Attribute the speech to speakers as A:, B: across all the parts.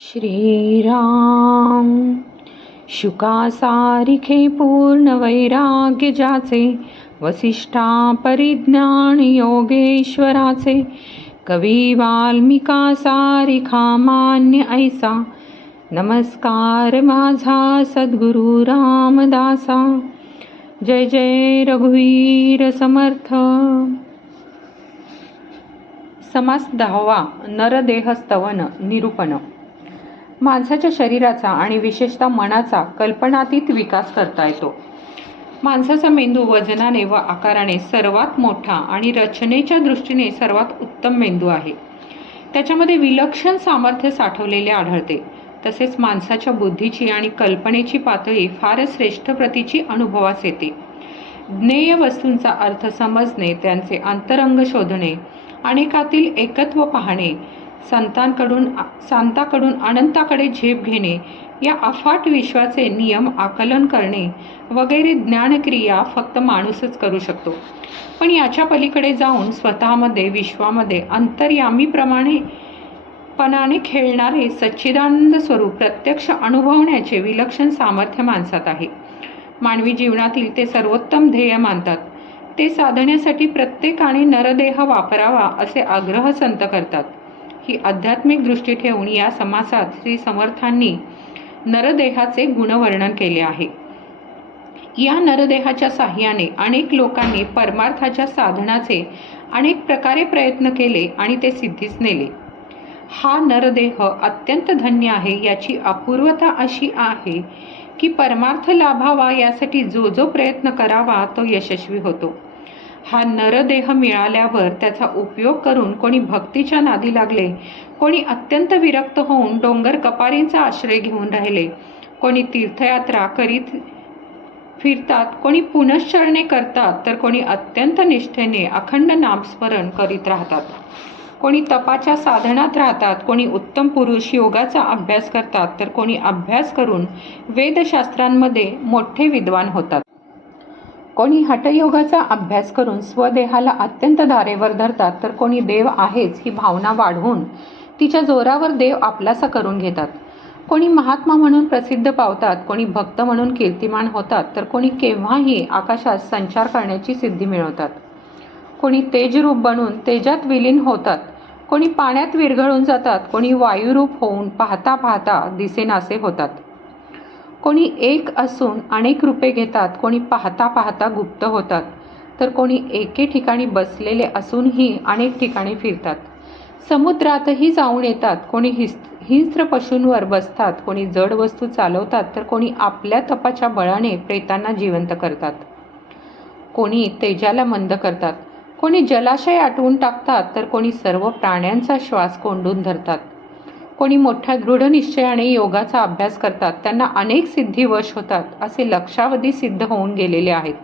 A: श्रीराम। शुकासारिखे पूर्ण वैराग्य ज्याचे वसिष्ठा परिज्ञान योगेश्वराचे कवी वाल्मिका सारिखा मान्य ऐसा। नमस्कार माझा सद्गुरु रामदासा। जय जय रघुवीर समर्थ। समास दहावा नरदेहस्तवन निरूपण। माणसाच्या शरीराचा आणि विशेषतः मनाचा कल्पनातीत विकास करता येतो. माणसाचा मेंदू वजनाने व आकाराने सर्वात मोठा आणि रचनेच्या दृष्टीने सर्वात उत्तम मेंदू आहे. त्याच्यामध्ये विलक्षण सामर्थ्य साठवलेले आढळते. तसेच माणसाच्या बुद्धीची आणि कल्पनेची पातळी फारच श्रेष्ठ प्रतीची अनुभवास येते. ज्ञेय वस्तूंचा अर्थ समजणे त्यांचे अंतरंग शोधणे अनेकातील एकत्व पाहणे संतांकडून सांताकडून अनंताकडे झेप घेणे या अफाट विश्वाचे नियम आकलन करणे वगैरे ज्ञानक्रिया फक्त माणूसच करू शकतो. पण याच्या पलीकडे जाऊन स्वतःमध्ये विश्वामध्ये अंतर्यामीप्रमाणे पणाने खेळणारे सच्चिदानंद स्वरूप प्रत्यक्ष अनुभवण्याचे विलक्षण सामर्थ्य माणसात आहे. मानवी जीवनातील ते सर्वोत्तम ध्येय मानतात. ते साधण्यासाठी प्रत्येकाने नरदेह वापरावा असे आग्रह संत करतात. ही आध्यात्मिक दृष्टी ठेवून या समासात श्री समर्थांनी नरदेहाचे गुणवर्णन केले आहे. या नरदेहाच्या साह्याने अनेक लोकांनी परमार्थाच्या साधनाचे अनेक प्रकारे प्रयत्न केले आणि ते सिद्धीस नेले. हा नरदेह अत्यंत धन्य आहे याची अपूर्वता अशी आहे की परमार्थ लाभावा यासाठी जो जो प्रयत्न करावा तो यशस्वी होतो. हा नरदेह मिळाल्यावर त्याचा उपयोग करून कोणी भक्तीच्या नादी लागले कोणी अत्यंत विरक्त होऊन डोंगर कपारींचा आश्रय घेऊन राहिले कोणी तीर्थयात्रा करीत फिरतात कोणी पुनश्चरणे करतात तर कोणी अत्यंत निष्ठेने अखंड नामस्मरण करीत राहतात. कोणी तपाच्या साधनात राहतात कोणी उत्तम पुरुष योगाचा अभ्यास करतात तर कोणी अभ्यास करून वेदशास्त्रांमध्ये मोठे विद्वान होतात. कोणी हठयोगाचा अभ्यास करून स्वदेहाला अत्यंत धारेवर धरतात तर कोणी देव आहेच ही भावना वाढवून तिच्या जोरावर देव आपलासा करून घेतात. कोणी महात्मा म्हणून प्रसिद्ध पावतात कोणी भक्त म्हणून कीर्तिमान होतात तर कोणी केव्हाही आकाशात संचार करण्याची सिद्धी मिळवतात. कोणी तेजरूप बनून तेजात विलीन होतात कोणी पाण्यात विरघळून जातात कोणी वायुरूप होऊन पाहता पाहता दिसेनासे होतात. कोणी एक असून अनेक रूपे घेतात कोणी पाहता पाहता गुप्त होतात तर कोणी एके ठिकाणी बसलेले असूनही अनेक ठिकाणी फिरतात. समुद्रातही जाऊन येतात कोणी हिस् हिंस्त्र पशूंवर बसतात कोणी जड वस्तू चालवतात तर कोणी आपल्या तपाच्या बळाने प्रेतांना जिवंत करतात. कोणी तेजाला मंद करतात कोणी जलाशय आटवून टाकतात तर कोणी सर्व प्राण्यांचा श्वास कोंडून धरतात. कोणी मोठ्या दृढनिश्चयाने योगाचा अभ्यास करतात त्यांना अनेक सिद्धी वश होतात असे लक्षावधी सिद्ध होऊन गेलेले आहेत.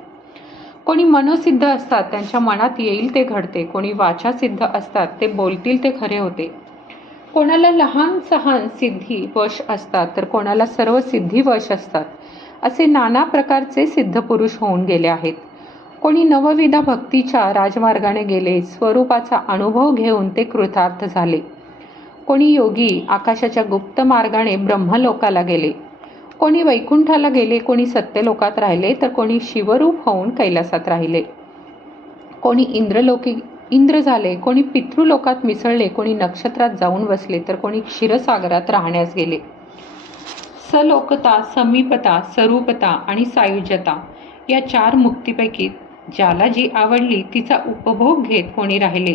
A: कोणी मनोसिद्ध असतात त्यांच्या मनात येईल ते घडते. कोणी वाचा सिद्ध असतात ते बोलतील ते खरे होते. कोणाला लहान सहान सिद्धी वश असतात तर कोणाला सर्व सिद्धी वश असतात असे नाना प्रकारचे सिद्ध पुरुष होऊन गेले आहेत. कोणी नवविधा भक्तीच्या राजमार्गाने गेले स्वरूपाचा अनुभव घेऊन ते कृतार्थ झाले. कोणी योगी आकाशाच्या गुप्त मार्गाने ब्रह्मलोकाला गेले. कोणी वैकुंठाला गेले कोणी सत्यलोकात राहिले तर कोणी शिवरूप होऊन कैलासात राहिले. कोणी इंद्रलोकी इंद्र झाले कोणी पितृलोकात मिसळले कोणी नक्षत्रात जाऊन बसले तर कोणी क्षीरसागरात राहण्यास गेले. सलोकता समीपता स्वरूपता आणि सायुज्यता या चार मुक्तीपैकी ज्याला जी आवडली तिचा उपभोग घेत कोणी राहिले.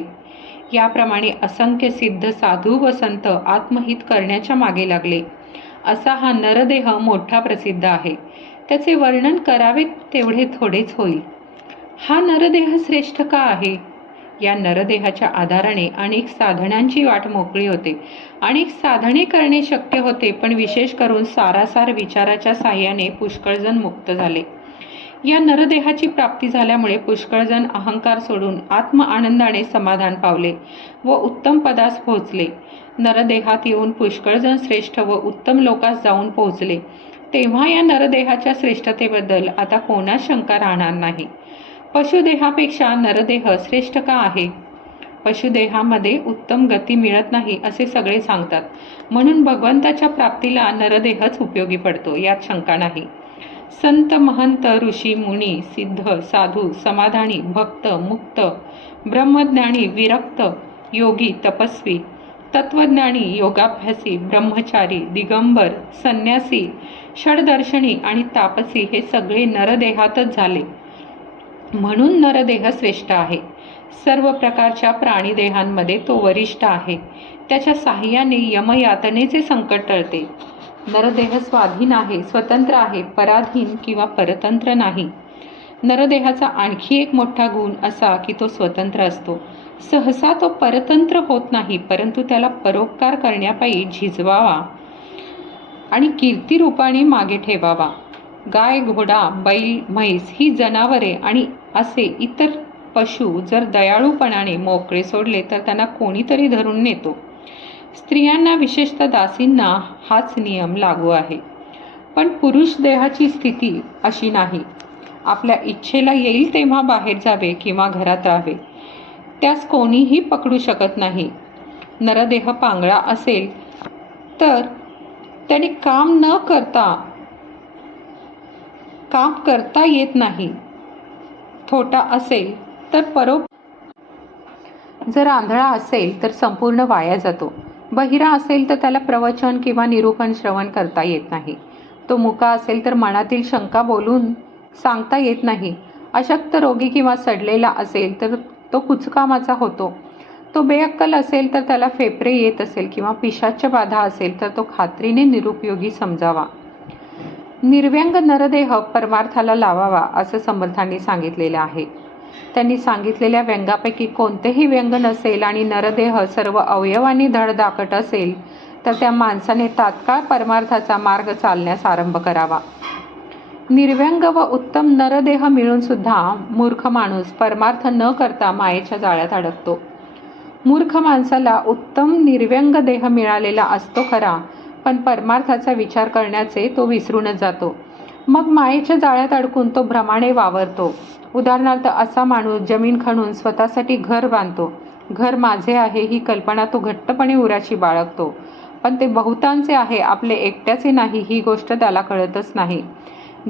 A: याप्रमाणे असंख्य सिद्ध साधू व संत आत्महित करण्याच्या मागे लागले. असा हा नरदेह मोठा प्रसिद्ध आहे. त्याचे वर्णन करावे तेवढे थोडेच होईल. हा नरदेह श्रेष्ठ का आहे? या नरदेहाच्या आधाराने अनेक साधनांची वाट मोकळी होते. अनेक साधने करणे शक्य होते पण विशेष करून सारासार विचाराच्या साह्याने पुष्कळजण मुक्त झाले. या नरदेहाची प्राप्ती झाल्यामुळे पुष्कळजण अहंकार सोडून आत्म आनंदाने समाधान पावले व उत्तम पदास पोहोचले. नरदेहात येऊन पुष्कळजण श्रेष्ठ व उत्तम लोकास जाऊन पोहोचले. तेव्हा या नरदेहाच्या श्रेष्ठतेबद्दल आता कोणास शंका राहणार नाही. पशुदेहापेक्षा नरदेह श्रेष्ठ का आहे? पशुदेहामध्ये उत्तम गती मिळत नाही असे सगळे सांगतात. म्हणून भगवंताच्या प्राप्तीला नरदेहच उपयोगी पडतो यात शंका नाही. संत महंत ऋषी मुनी सिद्ध साधू समाधानी भक्त मुक्त ब्रह्मज्ञानी विरक्त योगी तपस्वी तत्वज्ञानी योगाभ्यासी ब्रह्मचारी दिगंबर संन्यासी षडदर्शनी आणि तापसी हे सगळे नरदेहातच झाले. म्हणून नरदेह श्रेष्ठ आहे. सर्व प्रकारच्या प्राणीदेहांमध्ये तो वरिष्ठ आहे. त्याच्या साह्याने यमयातनेचे संकट टळते. नरदेह स्वाधीन आहे स्वतंत्र आहे पराधीन किंवा परतंत्र नाही. नरदेहाचा आणखी एक मोठा गुण असा की तो स्वतंत्र असतो. सहसा तो परतंत्र होत नाही परंतु त्याला परोपकार करण्यापायी झिजवावा आणि कीर्तिरूपाने मागे ठेवावा. गाय घोडा बैल म्हैस ही जनावरे आणि असे इतर पशु जर दयाळूपणाने मोकळे सोडले तर त्यांना कोणीतरी धरून नेतो. स्त्रियांना विशेषतः दासींना हाच नियम लागू आहे. पण पुरुष देहाची स्थिती अशी नाही. आपल्या इच्छेला येईल तेव्हा बाहेर जावे किंवा घरात राहावे. त्यास कोणीही पकडू शकत नाही. नरदेह पांगळा असेल तर त्याने काम न करता काम करता येत नाही. थोटा असेल तर परो जर आंधळा असेल तर संपूर्ण वाया जातो. बहिरा असेल तर त्याला प्रवचन किंवा निरूपण श्रवण करता येत नाही. तो मुका असेल तर मनातील शंका बोलून सांगता येत नाही. अशक्त रोगी किंवा सडलेला असेल तर तो कुचकामाचा होतो. तो बेअक्कल असेल तर त्याला फेफरे येत असेल किंवा पिशाच्य बाधा असेल तर तो खात्रीने निरुपयोगी समजावा. निर्व्यंग नरदेह परमार्थाला लावावा असं समर्थांनी सांगितलेलं आहे. त्यांनी सांगितलेल्या व्यंगापैकी कोणतेही व्यंग नसेल आणि नरदेह सर्व अवयवांनी धडधाकट असेल तर त्या माणसाने तात्काळ परमार्थाचा मार्ग चालण्यास आरंभ करावा. निर्व्यंग व उत्तम नरदेह मिळून सुद्धा मूर्ख माणूस परमार्थ न करता मायेच्या जाळ्यात अडकतो. मूर्ख माणसाला उत्तम निर्व्यंग देह मिळालेला असतो खरा पण परमार्थाचा विचार करण्याचे तो विसरूनच जातो. मग मायेच्या जाळ्यात अडकून तो भ्रमाने वावरतो. उदाहरणार्थ असा माणूस जमीन खणून स्वतःसाठी घर बांधतो. घर माझे आहे ही कल्पना तो घट्टपणे उराशी बाळगतो. पण ते बहुतांचे आहे आपले एकट्याचे नाही ही गोष्ट त्याला कळतच नाही.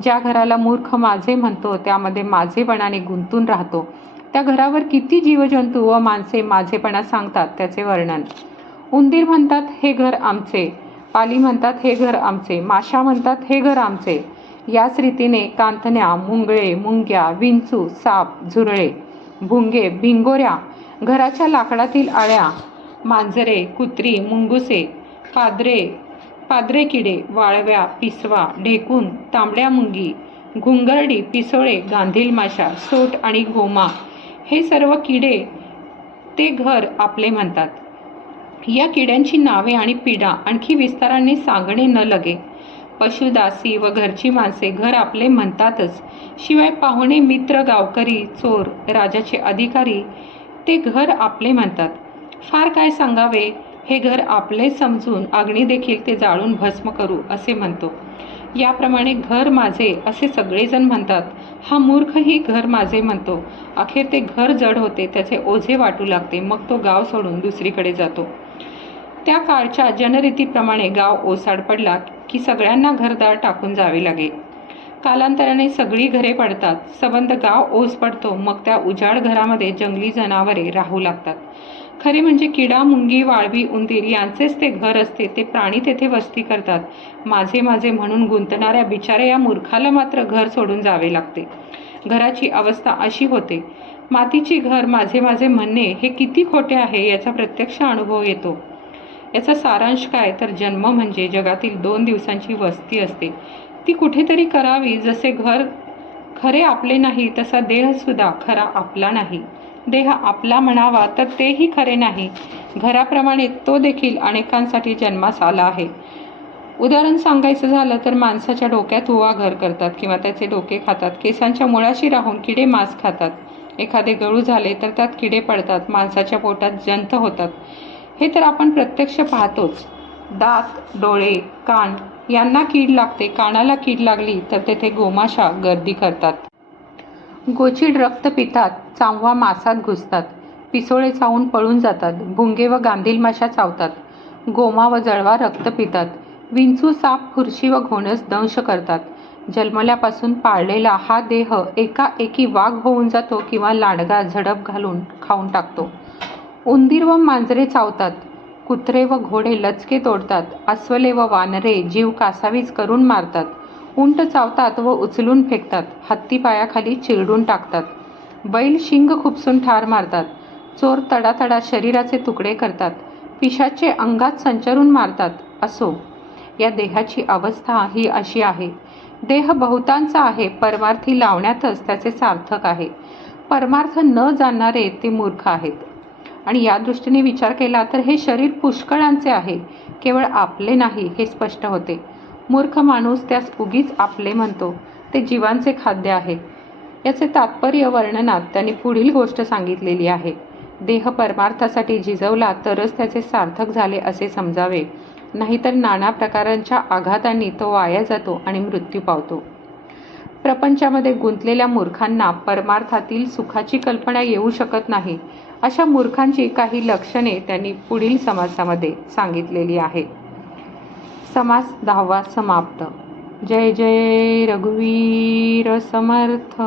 A: ज्या घराला मूर्ख माझे म्हणतो त्यामध्ये माझेपणाने गुंतून राहतो. त्या घरावर किती जीवजंतू व माणसे माझेपणा सांगतात त्याचे वर्णन. उंदीर म्हणतात हे घर आमचे. पाली म्हणतात हे घर आमचे. माशा म्हणतात हे घर आमचे. याच रीतीने कांथण्या मुंगळे मुंग्या विंचू साप झुरळे भुंगे भिंगोऱ्या घराच्या लाकडातील आळ्या मांजरे कुत्री मुंगुसे पादरे पादरे किडे वाळव्या पिसवा ढेकून तांबड्या मुंगी घुंगरडी पिसोळे गांधील माशा सोट आणि गोमा हे सर्व किडे ते घर आपले म्हणतात. या किड्यांची नावे आणि पिढा आणखी विस्ताराने सांगणे न लगे. पशुदासी व घरची माणसे घर आपले म्हणतातच. शिवाय पाहुणे मित्र गावकरी चोर राजाचे अधिकारी ते घर आपले म्हणतात. फार काय सांगावे? हे घर आपले समजून अग्नी देखील ते जाळून भस्म करू असे म्हणतो. याप्रमाणे घर माझे असे सगळेजण म्हणतात. हा मूर्खही घर माझे म्हणतो. अखेर ते घर जड होते त्याचे ओझे वाटू लागते. मग तो गाव सोडून दुसरीकडे जातो. त्या काळच्या जनरीतीप्रमाणे गाव ओसाड पडला. की सगळ्यांना घरदार टाकून जावे लागे. कालांतराने सगळी घरे पडतात. सबंध गाव ओस पडतो. मग त्या उजाड घरामध्ये जंगली जनावरे राहू लागतात. खरी म्हणजे किडा मुंगी वाळवी उंदीर यांचेच ते घर असते. ते प्राणी तेथे वस्ती करतात. माझे माझे म्हणून गुंतणाऱ्या बिचाऱ्या या मूर्खाला मात्र घर सोडून जावे लागते. घराची अवस्था अशी होते. मातीची घर माझे माझे म्हणणे हे किती खोटे आहे याचा प्रत्यक्ष अनुभव येतो. याचा सारांश काय? तर जन्म म्हणजे जगातील दोन दिवसांची वस्ती असते. ती कुठेतरी करावी जसे घर खरे आपले नाही तसा देहसुद्धा खरा आपला नाही. देह आपला म्हणावा तर तेही खरे नाही. घराप्रमाणे तो देखील अनेकांसाठी जन्मास आला आहे. उदाहरण सांगायचं झालं तर माणसाच्या डोक्यात उवा घर करतात किंवा त्याचे डोके खातात. केसांच्या मुळाशी राहून किडे मांस खातात. एखादे गळू झाले तर त्यात किडे पडतात. माणसाच्या पोटात जंत होतात. हे तर आपण प्रत्यक्ष पाहतोच. दात डोळे कान यांना कीड लागते कानाला कीड लागली तर तेथे गोमाशा गर्दी करतात. गोचिड रक्त पितात चांवा मासात घुसतात पिसोळे चावून पळून जातात भुंगे व गांधील माशा चावतात गोमा व जळवा रक्त पितात विंचू साप फुरशी व घोणस दंश करतात. जन्मल्यापासून पाळलेला हा देह एकाएकी वाघ होऊन जातो किंवा लांडगा झडप घालून खाऊन टाकतो. उंदीर व मांजरे चावतात. कुत्रे व घोडे लचके तोडतात. अस्वले व वानरे जीव कासावीस करून मारतात. उंट चावतात व उचलून फेकतात. हत्ती पायाखाली चिरडून टाकतात. बैल शिंग खुपसून ठार मारतात. चोर तडातडा शरीराचे तुकडे करतात. पिशाचे अंगात संचरून मारतात. असो. या देहाची अवस्था ही अशी आहे. देह बहुतांचा आहे. परमार्थी लावण्यातच त्याचे सार्थक आहे. परमार्थ न जाणणारे ते मूर्ख आहेत. आणि या दृष्टीने विचार केला तर हे शरीर पुष्कळांचे आहे. केवळ आपले नाही हे स्पष्ट होते. मूर्ख माणूस त्यास उगीच आपले म्हणतो. ते जीवांचे खाद्य आहे. याचे तात्पर्य वर्णनात त्यांनी पुढील गोष्ट सांगितलेली आहे. देह परमार्थासाठी झिजवला तरच त्याचे सार्थक झाले असे समजावे. नाहीतर नाना प्रकारांच्या आघातांनी तो वाया जातो आणि मृत्यू पावतो. प्रपंचामध्ये गुंतलेल्या मूर्खांना परमार्थातील सुखाची कल्पना येऊ शकत नाही. अशा मूर्खांची काही लक्षणे त्यांनी पुढील समासामध्ये सांगितलेली आहेत. समास दहावा समाप्त. जय जय रघुवीर समर्थ.